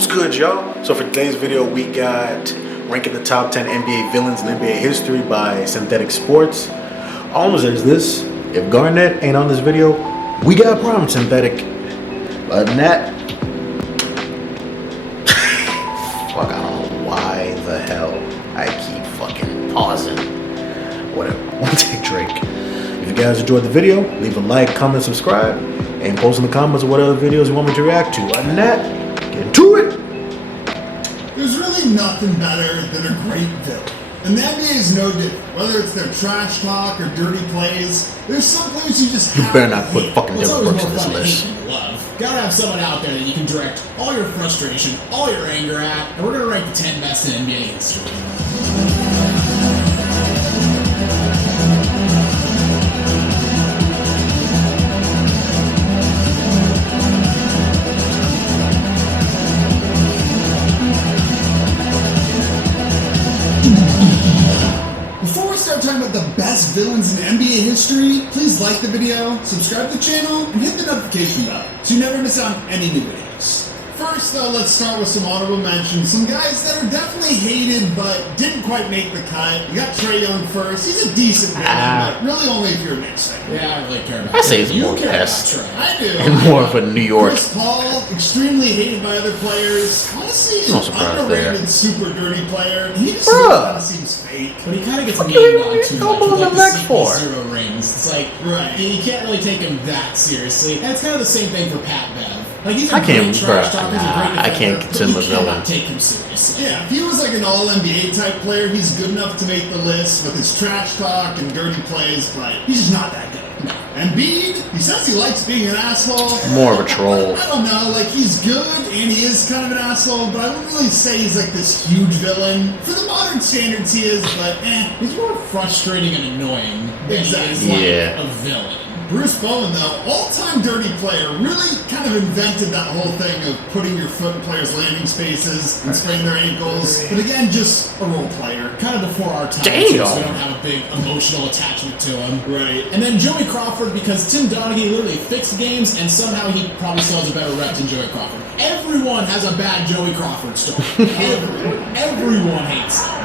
What's good, y'all? So for today's video, we got ranking the top 10 NBA villains in NBA history by Synthetic Sports. Almost as this, if Garnett ain't on this video, we got a problem, Synthetic. Other than that, fuck, I don't know why the hell I keep fucking pausing. Whatever, one take Drake. If you guys enjoyed the video, leave a like, comment, subscribe, and post in the comments of what other videos you want me to react to. Other than that, get into it. There's really nothing better than a great villain. And the NBA is no different. Whether it's their trash talk or dirty plays, there's some players you just have You better not to put hate. fucking Well, it's Devin always Brooks more in this fun to hate list. than love. Gotta have someone out there that you can direct all your frustration, all your anger at, and we're gonna rank the 10 best in NBA history. Before we start talking about the best villains in NBA history, please like the video, subscribe to the channel, and hit the notification bell so you never miss out on any new videos. First, though, let's start with some honorable mentions. Some guys that are definitely hated but didn't quite make the cut. You got Trae Young first. He's a decent villain, but really only if you're a Knicks fan. Yeah, I don't really care about I say Trae. he's You more care about pest. Trae. I do. And more of a New York. Chris Paul, extremely hated by other players. Honestly, No an surprise underrated there. super dirty player. He just Bruh. kind of seems fake. But he kind of gets Fuck named you, on you too elbow much with in like the the neck for? CP0 rings. It's like, Right. you can't really take him that seriously. And it's kind of the same thing for Pat Bev. Like, he's a I can't- great trash bruh, talker, he's a nah, great I defender, can't but consider you him a villain. cannot take him seriously. Yeah, if he was like an all-NBA type player, he's good enough to make the list with his trash talk and dirty plays, but he's just not that good. No. Embiid, he says he likes being an asshole. More of a troll. I don't know, like he's good and he is kind of an asshole, but I wouldn't really say he's like this huge villain. For the modern standards he is, but He's more frustrating and annoying than Exactly. he is like Yeah. a villain. Bruce Bowen, though, all-time dirty player, really kind of invented that whole thing of putting your foot in players' landing spaces and spraining their ankles. But again, just a role player. Kind of before our time, Damn. too, so we don't have a big emotional attachment to him. Right. And then Joey Crawford, because Tim Donaghy literally fixed games, and somehow he probably still has a better rep than Joey Crawford. Everyone has a bad Joey Crawford story. Everyone hates him.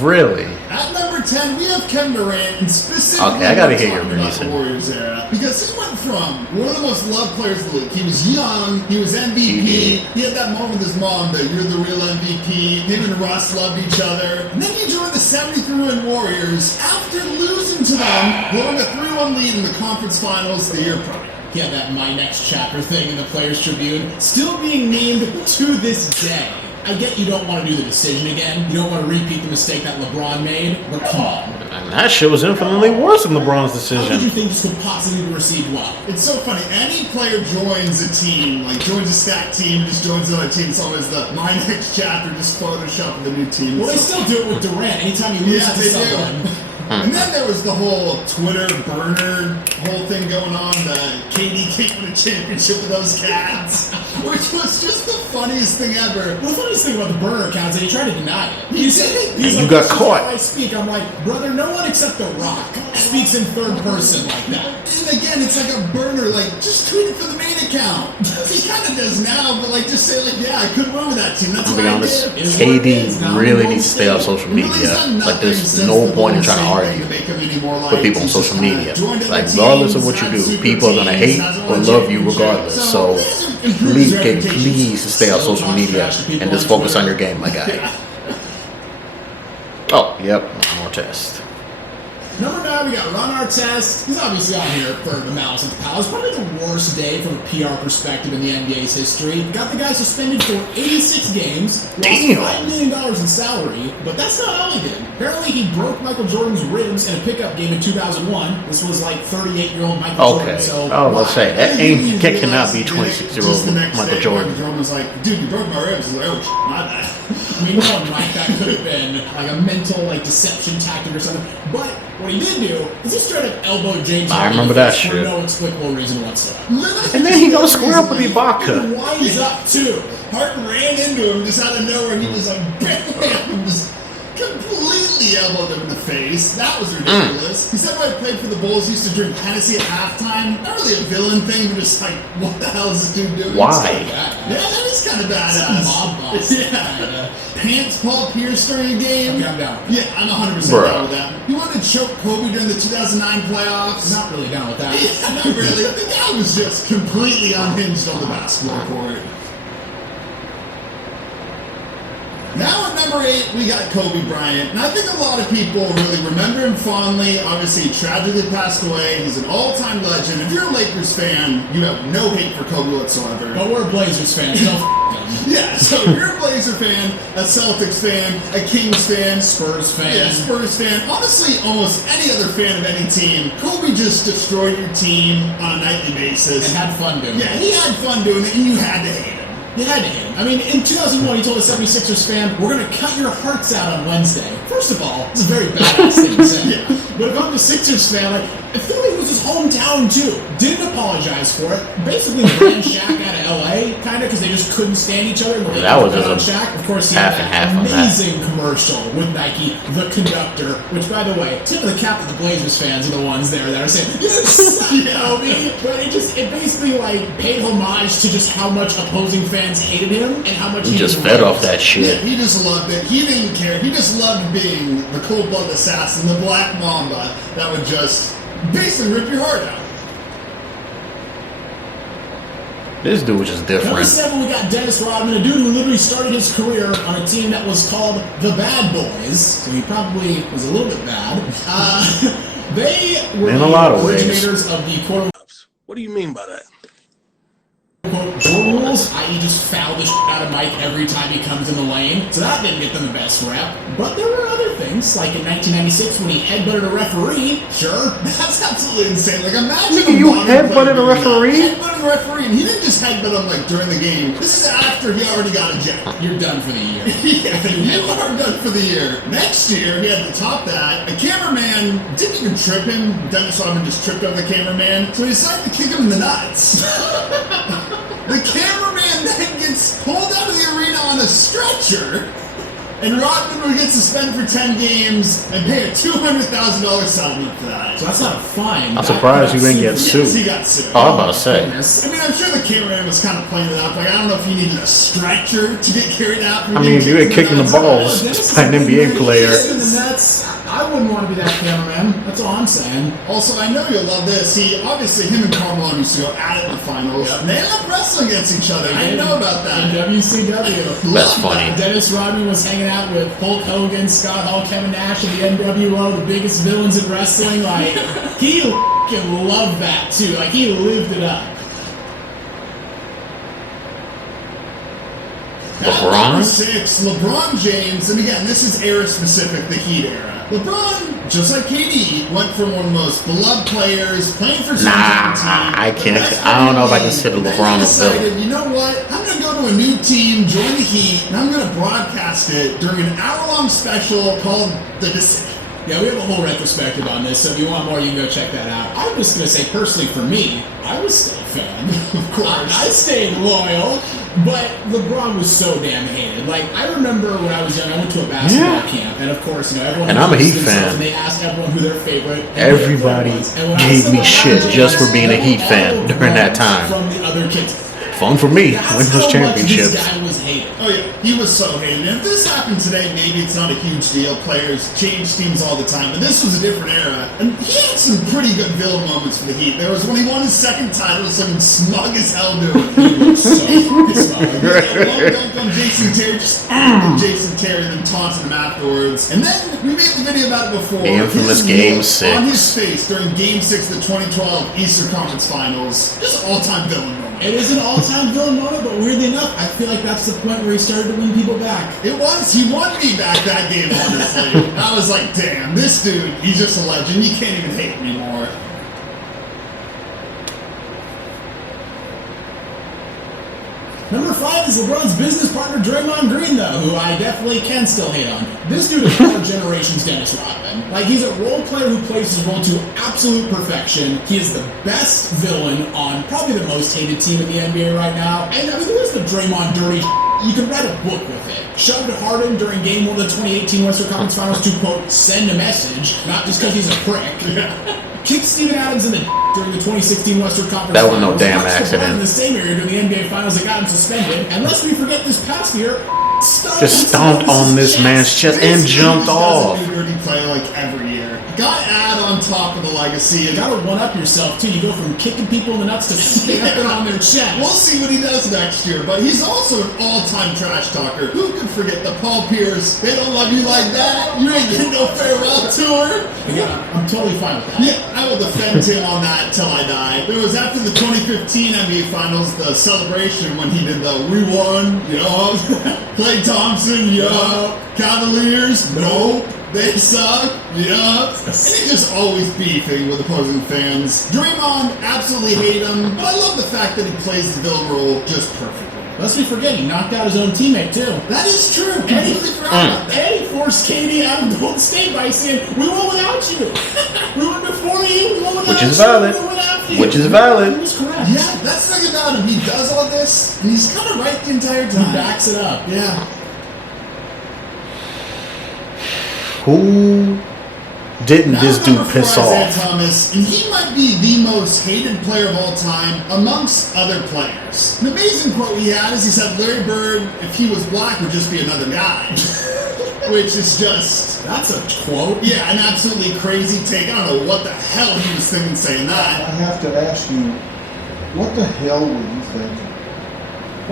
Really? At number 10, we have Kevin Durant, and specifically Okay, I gotta we're hear your talking about reason. the Warriors era, because he went from one of the most loved players in the league. He was young, he was MVP, he had that moment with his mom that you're the real MVP. Him and Russ loved each other. And then he joined the 73-win Warriors after losing to them, blowing a 3-1 lead in the conference finals the year prior. He had that My Next Chapter thing in the Players Tribune, still being named to this day. I get you don't want to do the decision again. You don't want to repeat the mistake that LeBron made, but come on. And that shit was infinitely worse than LeBron's How did you decision. think this could possibly be received well? It's so funny. Any player joins a team, like joins a stacked team, just joins another team. It's always the my next chapter, just Photoshop the new team. Well, they So- still do it with Durant. Anytime you lose Yeah, to they do. someone. And then there was the whole Twitter burner whole thing going on. The KD can't win a championship with those cats, which was just the funniest thing ever. Well, the funniest thing about the burner accounts is he tried to deny it. He did. He's You like, got "This is caught." how I speak. I'm like, brother, no one except The Rock speaks in third person like that. And again, it's like a burner. Like, just tweet it for the main account. He kind of does now, but like, just say like, yeah, I could win with that team. That's To what be I honest, did. It is what it KD is. Now really he needs to stay off social Really, he's media. done Like, nothing there's since no the point in Golden trying to State argue thing to make him any more with liked. people on He's just social kinda media. joined other Like, regardless of teams, what you had do, super people are gonna teams, hate hasn't or won a love you championship. regardless. So, he hasn't improved his please reputation. stay off Still social talks media trash to people and just on focus on Twitter. your game, my guy. Oh, yep, more test. Number 9, we got Ron Artest. He's obviously on here for the Malice at the Palace. Probably the worst day from a PR perspective in the NBA's history. Got the guy suspended for 86 games. Lost Damn. $5 million in salary. But that's not all he did. Apparently, he broke Michael Jordan's ribs in a pickup game in 2001. This was like 38-year-old Michael Jordan. Okay. So, Oh, let's say that And then he cannot be realized 26-year-old just the next Michael day, Jordan. Michael Jordan was like, dude, you broke my ribs. He's like, oh, my bad. I mean, no one like that could have been like a mental like deception tactic or something. But what he did do is he straight up elbowed James I Harden remember in the that face shit. for no explicable reason whatsoever. Literally, And then he goes square up with He Ibaka. winds up too. Harden ran into him just out of nowhere. He was like, bam, just completely completely elbowed him in the face. That was ridiculous. He said when he played for the Bulls, he used to drink Hennessy at halftime. Not really a villain thing, but just like, what the hell is this dude doing? Why? Yeah, that is kind of badass. It's like a mob boss. Yeah. Pants Paul Pierce during a game. Okay, I'm down. Yeah, I'm 100% Bruh. down with that. He wanted to choke Kobe during the 2009 playoffs. Not really down with that. Yeah, not really. The guy was just completely unhinged on the basketball court. Now at number 8, we got Kobe Bryant. And I think a lot of people really remember him fondly. Obviously, he tragically passed away. He's an all-time legend. If you're a Lakers fan, you have no hate for Kobe whatsoever. But we're Blazers fans, so Yeah, so if you're a Blazer fan, a Celtics fan, a Kings fan, Spurs fan. yeah, Spurs fan, honestly, almost any other fan of any team, Kobe just destroyed your team on a nightly basis. and had fun doing Yeah, it. he had fun doing it, and you had to hate him. You had to hit him. I mean, in 2001, he told a 76ers fan, we're going to cut your hearts out on Wednesday. First of all, it's a very badass thing to say. Yeah. But if I'm a Sixers fan, like, Philly was his hometown, too. Didn't apologize for it. Basically ran Shaq out of L.A., kind of, because they just couldn't stand each other. And That was just on a Shaq. Of course, he half had and half that on that. amazing commercial with Nike, The Conductor, which, by the way, tip of the cap to the Blazers fans are the ones there that are saying, you suck, Kobe. But it basically, like, paid homage to just how much opposing fans hated him and how much He just was fed loved. off that Yeah, shit. he just loved it. He didn't care. He just loved being the cold-blooded assassin, the Black Mamba that would just basically rip your heart out. This dude was just Number different. 7, we got Dennis Rodman, a dude who literally started his career on a team that was called the Bad Boys, so he probably was a little bit bad. They were In a the lot of ways. originators of the quote What do you mean by that? unquote Jordan rules, i.e. just foul the shit out of Mike every time he comes in the lane. So that didn't get them the best rep. But there were other things, like in 1996 when he headbutted a referee. Sure. That's absolutely insane. Like, imagine Nigga, you modern player headbutted a doing that. referee? Headbutted a referee, and he didn't just headbutt him like during the game. This is after he already got ejected. You're done for the year. Yeah, you are done for the year. Next year, he had to top that. A cameraman didn't even trip him. Dennis Rodman just tripped over the cameraman, so he decided to kick him in the nuts. The cameraman then gets pulled out of the arena on a stretcher, and Rodman would get suspended for 10 games and pay a $200,000 settlement for that. So that's not a fine. I'm surprised you didn't get Yes, sued. he got sued. Oh, I'm about to say. Goodness. I mean, I'm sure the cameraman was kind of playing it up. Like, I don't know if he needed a stretcher to get carried out. I mean, if you get kicked in the nuts. balls by an NBA player. In the Nets, I wouldn't want to be that cameraman. That's all I'm saying. Also, I know you'll love this. Him and Carmelo used to go at it in the finals. Yep. And they ended up wrestling against each other. I didn't know about In that. WCW. That's Love funny. that. Dennis Rodman was hanging out with Hulk Hogan, Scott Hall, Kevin Nash, and the NWO, the biggest villains in wrestling. Like, he fucking loved that too. Like, he lived it up. At LeBron? number 6, LeBron James, and again, this is era specific, the Heat era. LeBron, just like KD, went from one of the most beloved players, playing for Nah, I can't- I don't know if I consider LeBron a decided, villain. you know what? I'm going to go to a new team, join the Heat, and I'm going to broadcast it during an hour-long special called The Decision. Yeah, we have a whole retrospective on this, so if you want more, you can go check that out. I'm just going to say, personally, for me, I was still a fan. Of course. I stayed loyal, but LeBron was so damn hated. Like, I remember when I was young, I went to a basketball camp, and of course, you know, everyone And I'm a Heat introduced themselves, fan. And they asked everyone who their favorite and Everybody was. And when I gave said me LeBron shit James, just for being a Heat fan all during that runs time. From the other kids. Fun for me. That's Win how those much championships. this guy was hated. Oh yeah, he was so hated. And if this happened today, maybe it's not a huge deal. Players change teams all the time, but this was a different era. And he had some pretty good villain moments for the Heat. There was when he won his second title, was looking smug as hell doing. He was so smug. One dunk on Jason Terry, just Jason Terry, and then taunted him afterwards. And then we made the video about it before. The infamous His Game look 6. on his face during Game 6 of the 2012 Eastern Conference Finals. Just an all-time villain moment. It is an all-time villain moment, but weirdly enough, I feel like that's the point where he started to win people back. It was. He won me back that game, honestly. I was like, damn, this dude, he's just a legend. You can't even hate anymore. Number 5 is LeBron's business partner Draymond Green, though, who I definitely can still hate on. This dude is our generation's Dennis Rodman. Like, he's a role player who plays his role to absolute perfection. He is the best villain on probably the most hated team in the NBA right now. And I mean, there's the Draymond dirty You could write a book with it. Shoved Harden during Game 1 of the 2018 Western Conference Finals to, quote, send a message, not just because he's a prick. Kicked Steven Adams in the during the 2016 Western Conference That was Finals. no damn Punched LeBron accident. in the same area during the NBA Finals that got him suspended. And lest we forget this past year, Just stomped on this man's chest and jumped off. Doesn't do dirty play like every year. Gotta add on top of the legacy. You gotta one-up yourself, too. You go from kicking people in the nuts to stamping on their chest. We'll see what he does next year, but he's also an all-time trash talker. Who could forget the Paul Pierce? They don't love you like that. You ain't getting no farewell tour. Yeah, I'm totally fine with that. Yeah, I will defend him on that till I die. It was after the 2015 NBA Finals, the celebration when he did the "We won," Klay Thompson, Cavaliers, nope. They suck, and he's just always beefing with opposing fans. Draymond, absolutely hate him, but I love the fact that he plays the villain role just perfectly. Lest we forget, he knocked out his own teammate, too. That is true. Completely forgot about that. And he forced KD out of Golden State by saying, we won without you. We won before you, we won without Which is you, valid. we won after you. Which is valid. He was correct. Yeah, that's the thing about him. He does all this, and he's kind of right the entire He time. backs it up. Yeah. Who didn't Now this dude number piss 4, Isaiah off? Thomas, and he might be the most hated player of all time amongst other players. An amazing quote he had is he said Larry Bird, if he was black, would just be another guy. Which is just... That's a quote. Yeah, an absolutely crazy take. I don't know what the hell he was thinking saying I that. have to ask you, what the hell were you thinking?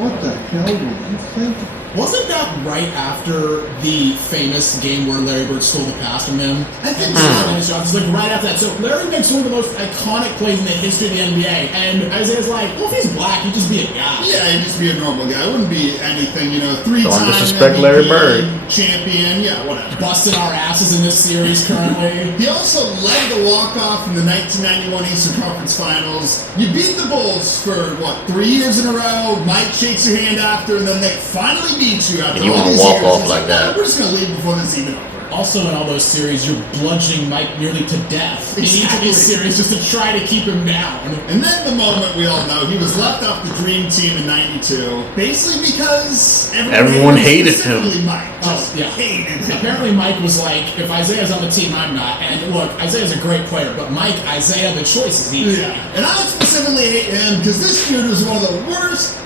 What the hell were you thinking? Wasn't that right after the famous game where Larry Bird stole the pass from him? I think And so. It's like right after that. So Larry makes one of the most iconic plays in the history of the NBA. And Isaiah's like, well, if he's black, he'd just be a guy. Yeah, he'd just be a normal guy. Wouldn't be anything, Don't three-time disrespect MVP Larry Bird. champion. Yeah, whatever. Busting our asses in this series currently. He also led the walk-off in the 1991 Eastern Conference Finals. You beat the Bulls for, 3 years in a row. Mike shakes your hand after, and then they finally beat you after And you all wanna these walk years. off He's like that. We're just going to leave before this is even over. Also, in all those series, you're bludgeoning Mike nearly to death in each of Exactly. these series just to try to keep him down. And then the moment we all know, he was left off the Dream Team in '92, basically because Everyone hated him. specifically Mike just Oh, yeah. hated him. Apparently, Mike was like, if Isaiah's on the team, I'm not. And look, Isaiah's a great player, but Mike, Isaiah, the choice is easy. Yeah. And I specifically hate him because this dude was one of the worst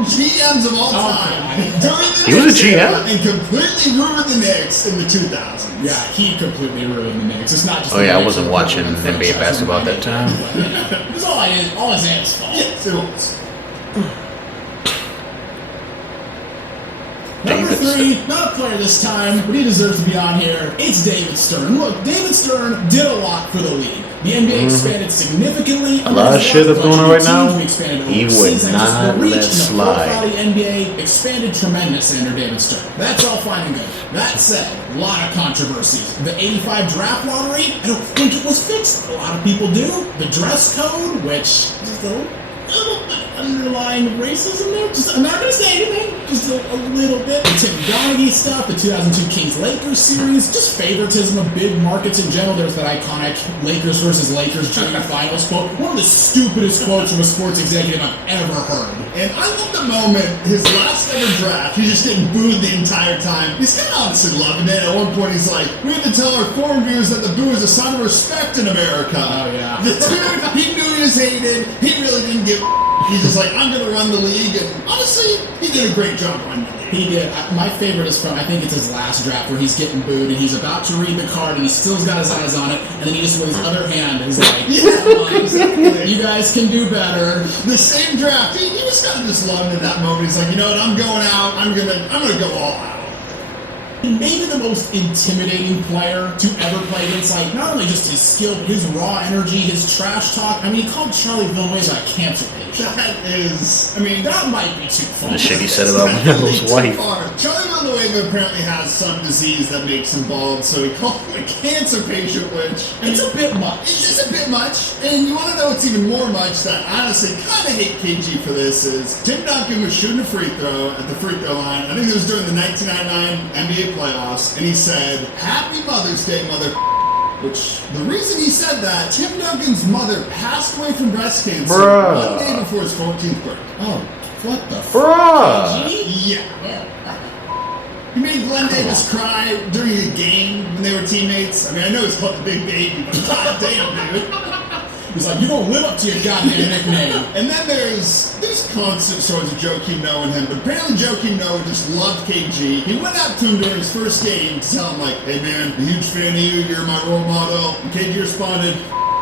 GMs of all Oh, time. God. During the He was a Knicks era, GM? and completely ruined the Knicks in the 2000s. Yeah, he completely ruined the Knicks. It's not just. Oh the yeah, I Knicks wasn't that watching ruined the NBA franchise basketball at that in time. the 90s. It was all Isaiah's fault. Yes, it was. Number David 3, not a player this time, but he deserves to be on here. It's David Stern. Look, David Stern did a lot for the league. The NBA expanded significantly. A lot of shit that's going on right now, We expanded he overseas, would and just not the reach let and the slide. profile of the NBA expanded tremendously under David Stern. That's all fine and good. That said, a lot of controversies. The 85 draft lottery, I don't think it was fixed. A lot of people do. The dress code, which just a little bit underlying racism there. I'm not going to say anything. Just a little bit. The Tim Donaghy stuff, the 2002 Kings-Lakers series, just favoritism of big markets in general. There's that iconic Lakers versus Lakers Dream Finals quote. One of the stupidest quotes from a sports executive I've ever heard. And I love the moment, his last ever draft, he's just getting booed the entire time. He's kind of honestly loving it. At one point, he's like, we have to tell our foreign viewers that the boo is a sign of respect in America. Oh, yeah. The dude, he knew he was hated. He really didn't give He's just like, I'm going to run the league. And honestly, he did a great job running the league. He did. My favorite is from, I think it's his last draft, where he's getting booed and he's about to read the card and he still's got his eyes on it, and then he just with his other hand is like, come on, Exactly. you guys can do better. The same draft, he was kind of just loving it at that moment. He's like, you know what, I'm going out. I'm gonna go all out. Maybe the most intimidating player to ever play against, like, not only just his skill, but his raw energy, his trash talk. I mean, he called Charlie Villanueva a cancer patient. That is, I mean, That might be too far. The shit he said about Manelo's wife. Charlie Villanueva apparently has some disease that makes him bald, so he called him a cancer patient, which It's a bit much. it's just a bit much. And you want to know what's even more much that I honestly kind of hate KG for this is Tim Duncan was shooting a free throw at the free throw line. I think it was during the 1999 NBA playoffs, and he said, "Happy Mother's Day, mother." Which, the reason he said that, Tim Duncan's mother passed away from breast cancer Bruh. one day before his 14th birthday. Oh, What the Bruh. KG? Yeah. He made Glenn Davis cry during a game when they were teammates. I mean, I know he's called the Big Baby, but goddamn, dude. He's like, you don't live up to your goddamn nickname. And then there's constant stories of Joakim Noah and him, but apparently Joakim Noah just loved KG. He went out to him during his first game to tell him, like, hey man, I'm a huge fan of you, you're my role model. And KG responded,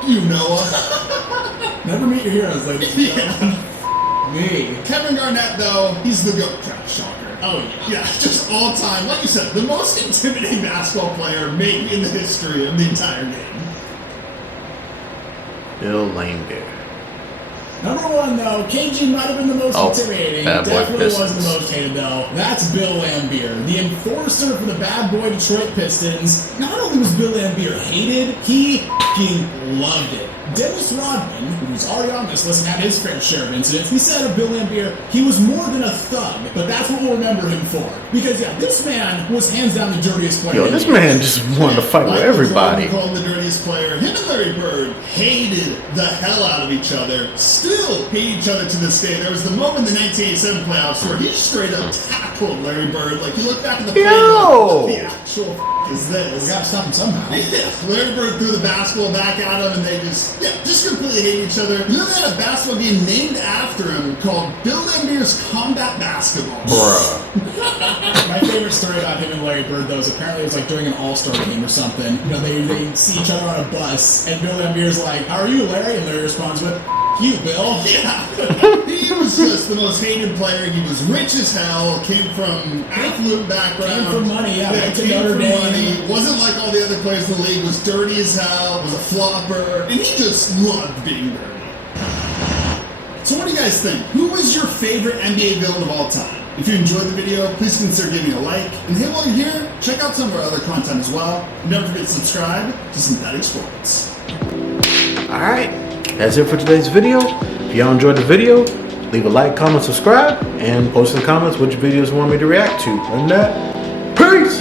you Noah. Never meet your heroes, ladies and gentlemen. Me. Kevin Garnett, though, he's the GOAT trash shocker. Oh, yeah. Yeah, just all time. Like you said, the most intimidating basketball player maybe in the history of the entire game. Bill Laimbeer. Number one, though, KG might have been the most intimidating. Bad Boy Definitely was Pistons. the most hated, though. That's Bill Laimbeer, the enforcer for the Bad Boy Detroit Pistons. Not only was Bill Laimbeer hated, he f***ing loved it. Dennis Rodman, who was already on this list and had his fair share of incidents, he said of Bill Laimbeer, he was more than a thug, but that's what we'll remember him for. Because, yeah, this man was hands down the dirtiest player. Yo, this man just wanted to fight with Michael everybody. Jordan called him the dirtiest player. Him and Larry Bird hated the hell out of each other. Still hate each other to this day. There was the moment in the 1987 playoffs where he straight up tackled Larry Bird. Like, you look back at the play, Yo! what the actual is this? We gotta stop him somehow. Yeah, Larry Bird threw the basketball back at him, and they just completely hate each other. You know, they had a basketball game named after him called Bill Laimbeer's Combat Basketball. Bruh. My favorite story about him and Larry Bird, though, is apparently it was like during an All-Star game or something. You know, they see each other on a bus, and Bill Laimbeer's like, "How are you, Larry?" And Larry responds with, "You, Bill." Yeah, he was just the most hated player. He was rich as hell, came from affluent background. Came from money, yeah, went to came Notre from Dame. money. Wasn't like all the other players in the league. Was dirty as hell. Was a flopper, and he just loved being dirty. So what do you guys think? Who was your favorite NBA villain of all time? If you enjoyed the video, please consider giving a like. And hey, while you're here, check out some of our other content as well. And don't forget to subscribe to Synthetic Sports. Alright, that's it for today's video. If y'all enjoyed the video, leave a like, comment, subscribe, and post in the comments which videos you want me to react to. Other than that, peace!